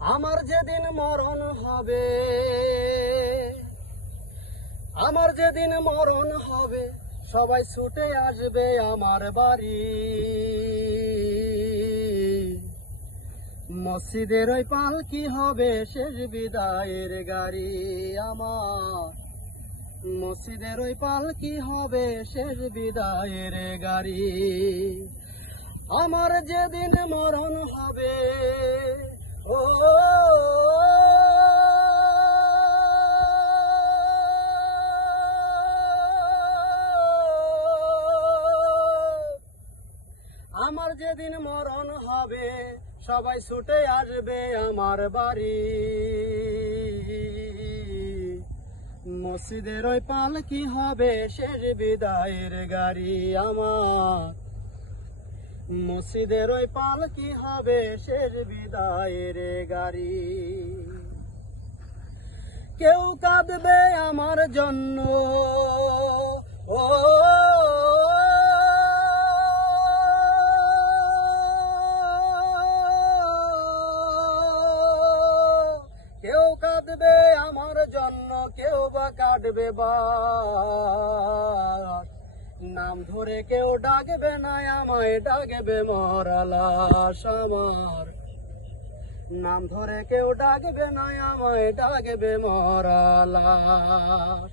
আমার যেদিন মরণ হবে, আমার যেদিন মরণ হবে, সবাই ছুটে আসবে আমার বাড়ি। মসজিদের ওই পালকি হবে শেষ বিদায়ের গাড়ি আমার। মসজিদের ওই পালকি হবে শেষ বিদায়ের গাড়ি। আমার যেদিন মরণ হবে, ও আমার যেদিন মরণ হবে, সবাই ছুটে আসবে আমার বাড়ি। মসজিদের ওই পালকি হবে শেষ বিদায়ের গাড়ি আমার। মসজিদের ওই পালকি হবে শেষ বিদায়ের গাড়ি। কেউ কাঁদবে আমার জন্য, ও কেউ কাঁদবে আমার জন্য, কেউ বা কাঁদবে বার। নাম ধরে কেউ ডাকবে না আমায়, ডাকবে মরা লাশ আমার। নাম ধরে কেউ ডাকবে না আমায়, ডাকবে মরা লাশ।